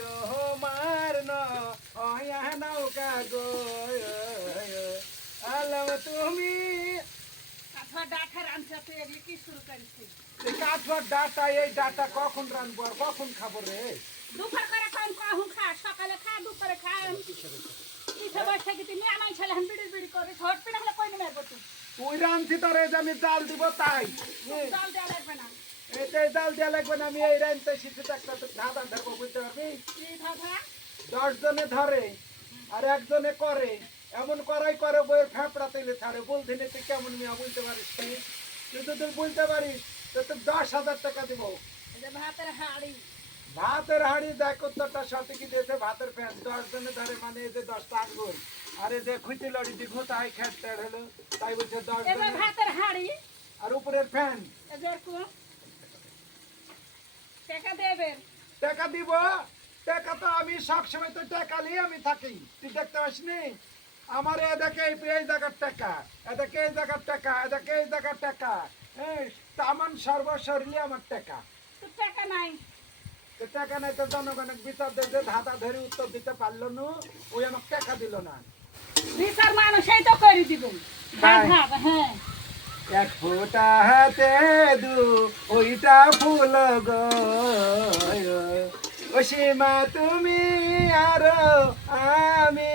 তোমার নয়া নৌকা গো আলম তুমি কাঠর ডাটা এই ডাটা কখন রানবো আর কখন খাবো রে দুপুর করে খান কখন খা সকালে খা দুপুরে খান ইসে বসে কি তুমি আমায় ছেলে হাম বিড়ি বিড়ি করে ঝট পিড়া হলে কই নেবে তুই তুই রানছি তোরে যে আমি জাল দিব তাই চাল দেয়া লাগবে না এটাই জাল দেওয়া লাগবে না আমি এই রানতে শিখতে একটা ধাঁধা ধরবো বুঝতে পারবি কি দাদা 10 জনে ধরে আর একজনে করে এমন করাই করে বইয়ের ফেপড়া তেলে ছাড়ে বলতে নে তুই কেমন মিয়া বলতে পারিস তুই যদি বলতে পারিস তো তোর 10,000 টাকা দিব এই যে ভাতের হাড়ি ভাতের হাড়ি দেখ উত্তরটা সঠিকই দিয়েছে ভাতের ফ্যান 10 জনে ধরে মানে এই যে 10টা আঙ্গুল আর এই যে খুঁটি লড়ি দি ঘুটাই খেতে হলো তাই বলছে 10 এই যে জনে ভাতের হাড়ি আর উপরের ফ্যান এই যে কোন টাকা দেবে টাকা দিব টাকা তো আমি সবসময় তো টাকা নিয়ে আমি থাকি তুই দেখতে পাসনি আমার এ দেখে এই জায়গার টাকা এদিকে এই জায়গার টাকা এদিকে এই জায়গার টাকা এই তামান সর্বশরীরে আমার টাকা তো টাকা নাই তো টাকা নাই তো জনগণের বিচার দিয়ে ধাঁধা ধরে উত্তর দিতে পারলো না ওই আমাকে টাকা দিল না বিচার মানুষই তো করে দিব তাই? দাদা হ্যাঁ এক ফোঁটা হাতে দু ওইটা ফুল গো ও সীমা তুমি আর আমি